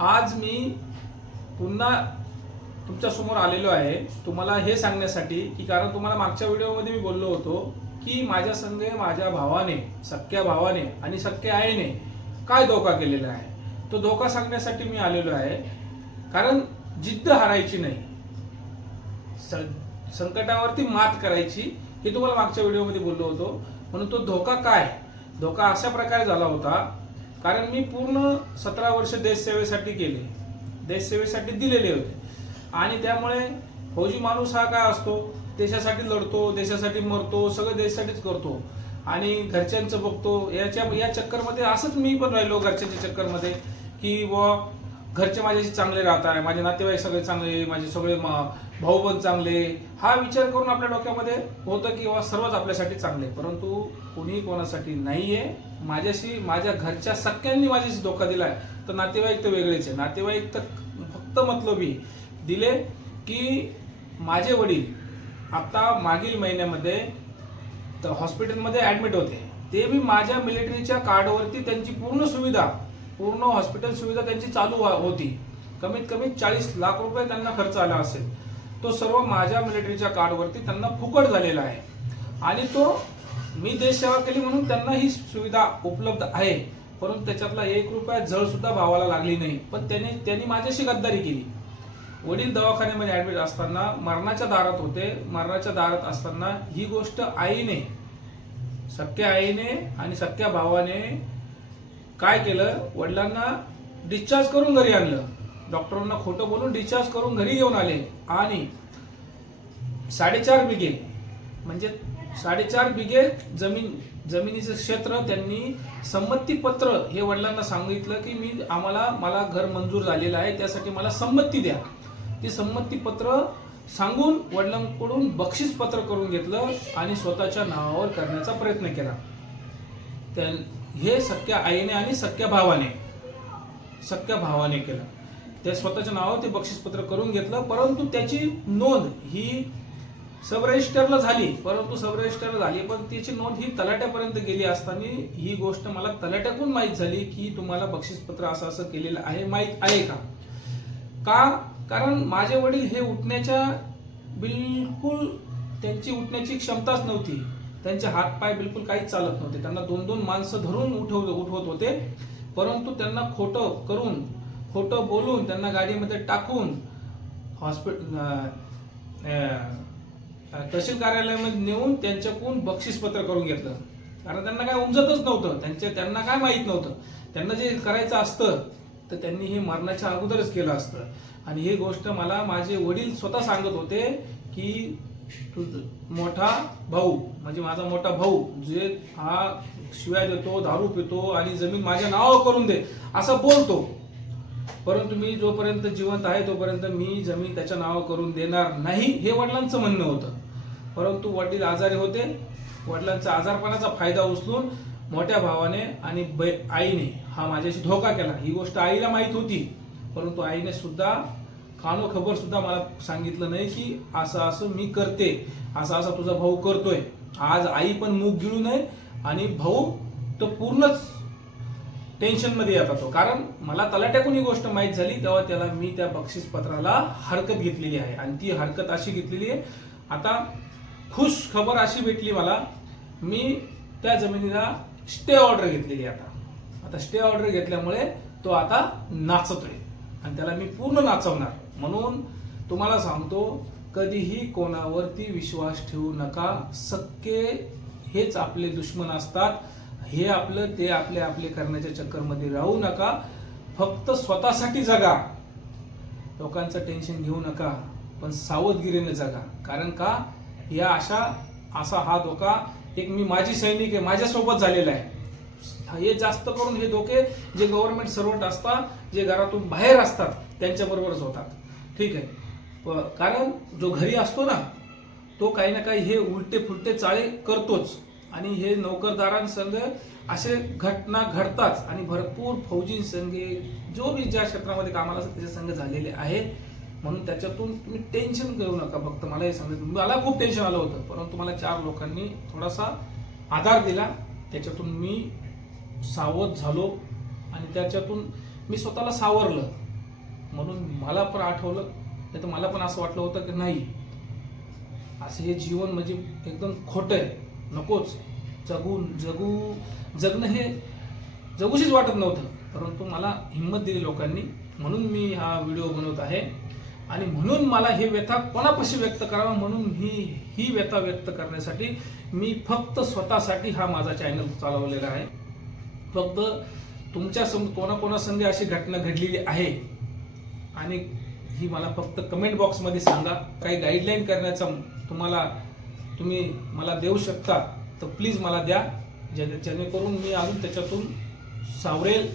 आज मी पुन्हा तुमच्यासमोर आलेलो आहे. तुम्हाला हे सांगण्यासाठी की कारण तुम्हाला मागच्या व्हिडिओमध्ये मी बोललो होतो की माझ्या संगे माझ्या भावाने सख्या भावाने आणि सख्या आईने काय धोका केलेला आहे? तो धोका सांगण्यासाठी मी आलेलो आहे. कारण जिद्द हारायची नाही. संकटावरती मात करायची हे तुम्हाला मागच्या व्हिडिओमध्ये बोललो होतो. म्हणून तो धोका काय? धोका अशा प्रकारे झाला होता कारण मी पूर्ण सतरा वर्ष देशसेवेसाठी केले. देशसेवेसाठी दिलेले होते. आणि त्यामुळे फौजी माणूस हा काय असतो? देशासाठी लढतो देशासाठी मरतो सगळं देशासाठीच करतो. आणि घरच्यांचं बघतो. याच्या या चक्करमध्ये असंच मी पण राहिलो घरच्यांच्या चक्करमध्ये की व घरचे माझ्याशी चांगले राहत आहे माझे नातेवाईक सगळे चांगले माझे सगळे भाऊ पण चांगले. हा विचार करून आपल्या डोक्यामध्ये होतं की बाबा सर्वच आपल्यासाठी चांगले. परंतु कोणी कोणासाठी नाहीये. माझ्याशी माझ्या घरच्या सख्यांनी माझ्याशी धोका दिलाय तर नातेवाईक तर वेगळेच आहे. नातेवाईक तर फक्त मतलबी दिले की माझे वडील आता मागील महिन्यामध्ये तर हॉस्पिटलमध्ये ॲडमिट होते. ते बी माझ्या मिलिटरीच्या कार्डवरती त्यांची पूर्ण सुविधा पूर्ण हॉस्पिटल सुविधा त्यांची चालू होती. कमीत कमी चाळीस लाख रुपये त्यांना खर्च आला असेल. तो सर्व माझ्या मिलिटरीच्या कार्डवरती त्यांना फुकट झालेला आहे. आणि तो मी देश सेवा केली म्हणून त्यांना ही सुविधा उपलब्ध आहे. परंतु त्याच्यातला एक रुपया जळ सुद्धा भावाला लागली नाही. पण त्याने त्यांनी माझ्याशी गद्दारी केली. वडील दवाखान्यामध्ये ऍडमिट असताना मरणाच्या दारात होते. मरणाच्या दारात असताना ही गोष्ट आईने सख्या आईने आणि सख्या भावाने काय केलं? वडिलांना डिस्चार्ज करून घरी आणलं. डॉक्टरांना खोटं बोलून डिस्चार्ज करून घरी घेऊन आले. आणि साडेचार बिघे म्हणजे साडेचार बिघे जमीन जमिनीचं क्षेत्र त्यांनी संमतीपत्र हे वडिलांना सांगितलं की मी आम्हाला मला घर मंजूर झालेलं आहे त्यासाठी मला संमती द्या. ती संमतीपत्र सांगून वडिलांकडून बक्षीस पत्र करून घेतलं आणि स्वतःच्या नावावर करण्याचा प्रयत्न केला. त्या हे सख्या आईने आणि सख्या भावाने सख्या भावाने केलं. त्या स्वतःच्या नावावर ते बक्षीसपत्र करून घेतलं परंतु त्याची नोंद ही सब रजिस्टरला झाली. परंतु सब रजिस्टरला झाली पण त्याची नोंद ही तलाट्यापर्यंत गेली असताना ही गोष्ट मला तलाट्यातून माहीत झाली की तुम्हाला बक्षीसपत्र असं असं केलेलं आहे माहीत आहे का? का? कारण माझे वडील हे उठण्याच्या बिलकुल त्यांची उठण्याची क्षमताच नव्हती. त्यांचे हात पाय बिलकुल काहीच चालत नव्हते. त्यांना दोन दोन माणसं धरून उठव उठवत होते. परंतु त्यांना खोटं करून खोटं बोलून त्यांना गाडीमध्ये टाकून हॉस्पिटल तहसील कार्यालयामध्ये नेऊन त्यांच्याकडून बक्षीसपत्र करून घेतलं. कारण त्यांना काय उमजतच नव्हतं. त्यांच्या त्यांना काय माहीत नव्हतं. त्यांना जे करायचं असतं तर त्यांनी हे मरणाच्या अगोदरच केलं असतं. आणि हे गोष्ट मला माझे वडील स्वतः सांगत होते की तुझ मोठा भाऊ म्हणजे माझा मोठा भाऊ जे हा शिवाय देतो दारू पितो आणि जमीन माझ्या नावावर करून दे असं बोलतो परंतु मी जोपर्यंत जिवंत आहे तोपर्यंत मी जमीन त्याच्या नावावर करून देणार नाही हे वडिलांचं म्हणणं होतं. परंतु वडील आजारी होते वडिलांचा आजारपणाचा फायदा उचलून मोठ्या भावाने आणि बै- आईने हा माझ्याशी धोका केला. ही गोष्ट आईला माहीत होती परंतु आईने सुद्धा कानो खबर सुद्धा मला सांगितलं नाही की असं असं मी करते असं असं तुझा भाऊ करतोय. आज आई पण मूग गिळू नये आणि भाऊ तर पूर्णच टेन्शनमध्ये येतात तो. कारण मला तलाट्याकून ही गोष्ट माहीत झाली तेव्हा त्याला मी त्या बक्षीस पत्राला हरकत घेतलेली आहे. आणि ती हरकत अशी घेतलेली आहे आता खुश खबर अशी भेटली मला मी त्या जमिनीला स्टे ऑर्डर घेतलेली आहे आता. आता स्टे ऑर्डर घेतल्यामुळे तो आता नाचतोय. आणि त्याला मी पूर्ण नाचवणार. म्हणून तुम्हाला सांगतो कधीही कोणावरती विश्वास ठेवू नका. सक्के हेच आपले दुश्मन असतात. हे आपलं ते आपले आपले करण्याच्या चक्करमध्ये राहू नका. फक्त स्वतःसाठी जगा. लोकांचं टेन्शन घेऊ नका पण सावधगिरीने जगा. कारण का? या अशा असा हा धोका एक मी माझी सैनिक आहे माझ्यासोबत झालेला आहे. हे जास्त करून हे धोके जे गव्हर्नमेंट सर्वंट असतात जे घरातून बाहेर असतात त्यांच्याबरोबरच होतात. ठीक आहे. प- कारण जो घरी असतो ना तो काही ना काही हे उलटे फुलटे चाळे करतोच. आणि हे नोकरदारांसंग असे घटना घडतात आणि भरपूर फौजींसंगे जो बी ज्या क्षेत्रामध्ये कामाला असतात त्याच्या संघ झालेले आहे. म्हणून त्याच्यातून तुम्ही टेन्शन घेऊ नका फक्त. मला हे सांगितलं मला खूप टेन्शन आलं होतं परंतु मला चार लोकांनी थोडासा आधार दिला. त्याच्यातून मी सावध झालो आणि त्याच्यातून मी स्वतःला सावरलं. म्हणून मला पण आठवलं नाही तर मला पण असं वाटलं होतं की नाही असं हे जीवन म्हणजे एकदम खोटं आहे. नकोच. जगून जगू जगणं हे जगूशीच वाटत नव्हतं. परंतु मला हिंमत दिली लोकांनी. म्हणून मी हा व्हिडिओ बनवत आहे. आणि म्हणून मला हे व्यथा कोणापाशी व्यक्त करावा? म्हणून ही ही व्यथा व्यक्त करण्यासाठी मी फक्त स्वतःसाठी हा माझा चॅनल चालवलेला आहे. फक्त तुमच्या सम कोणाकोणासंगे अशी घटना घडलेली आहे आणि ही मला फक्त कमेंट बॉक्समध्ये सांगा. काही गाईडलाईन करण्याचा तुम्हाला तुम्ही मला देऊ शकता तर प्लीज मला द्या. जे जेणेकरून मी अजून त्याच्यातून सावरेल.